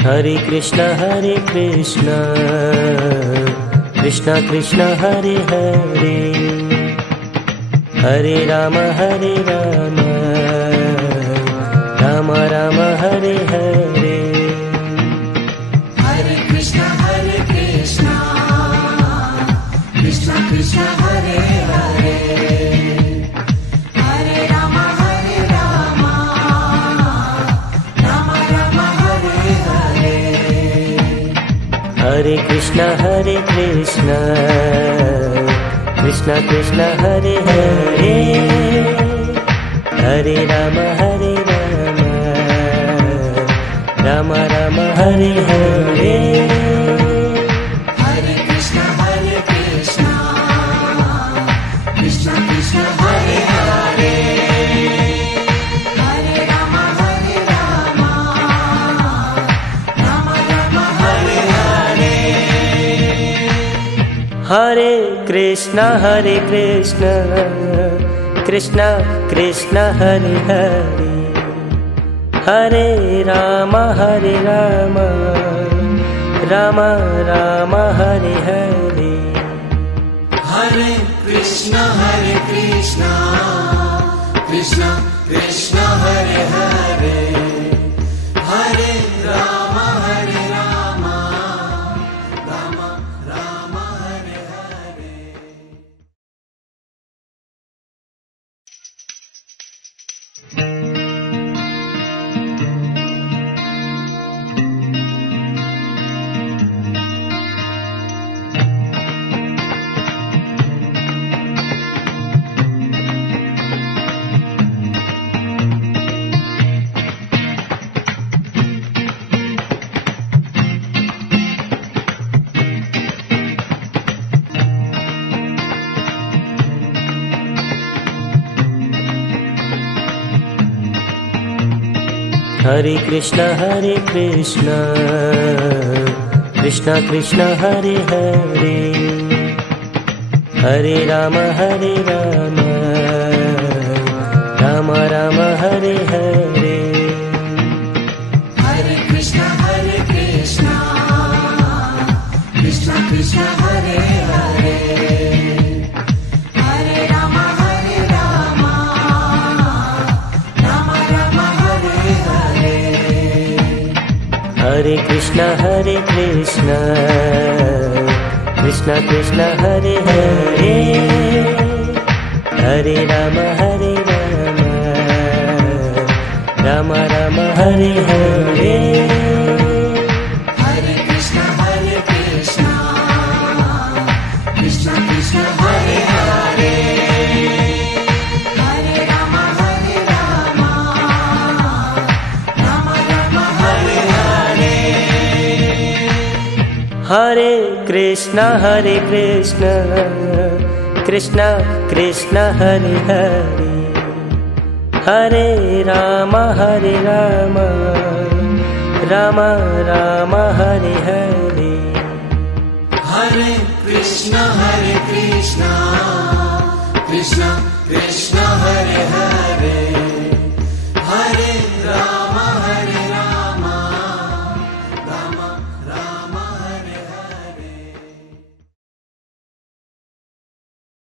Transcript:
Hare Krishna Krishna Krishna Hare Hare, Hare Ram Ram Ram Hare Hare. Hare Krishna Krishna Krishna Hare Hare, Hare Ram Ram Ram Hare Hare. Hare Krishna Krishna Krishna Hare Hare, Hare Ram Ram Ram Hare Hare. Hare Krishna Krishna Krishna Hare Hare, Hare Ram Ram Ram Hare Hare. Hare Krishna Krishna Krishna Hare Hare, Hare Ram Ram Ram Hare Hare. Hare Krishna Krishna Krishna Hare Hare, Hare Ram Ram Ram Hare Hare. Hare Krishna Krishna Krishna Hare Hare, Hare Ram Ram Ram Hare Hare. Hare Krishna Krishna Krishna Hare Hare, Hare Ram Ram Ram Hare Hare. Hare Krishna Krishna Krishna Hare Hare, Hare Ram Ram Ram Hare Hare. Hare Krishna Krishna Krishna Hare Hare, Hare Ram Ram Ram Hare Hare. Hare Krishna Krishna Krishna Hare Hare, Hare Ram Ram Ram Hare Hare. Hare Krishna Krishna Krishna Hare Hare.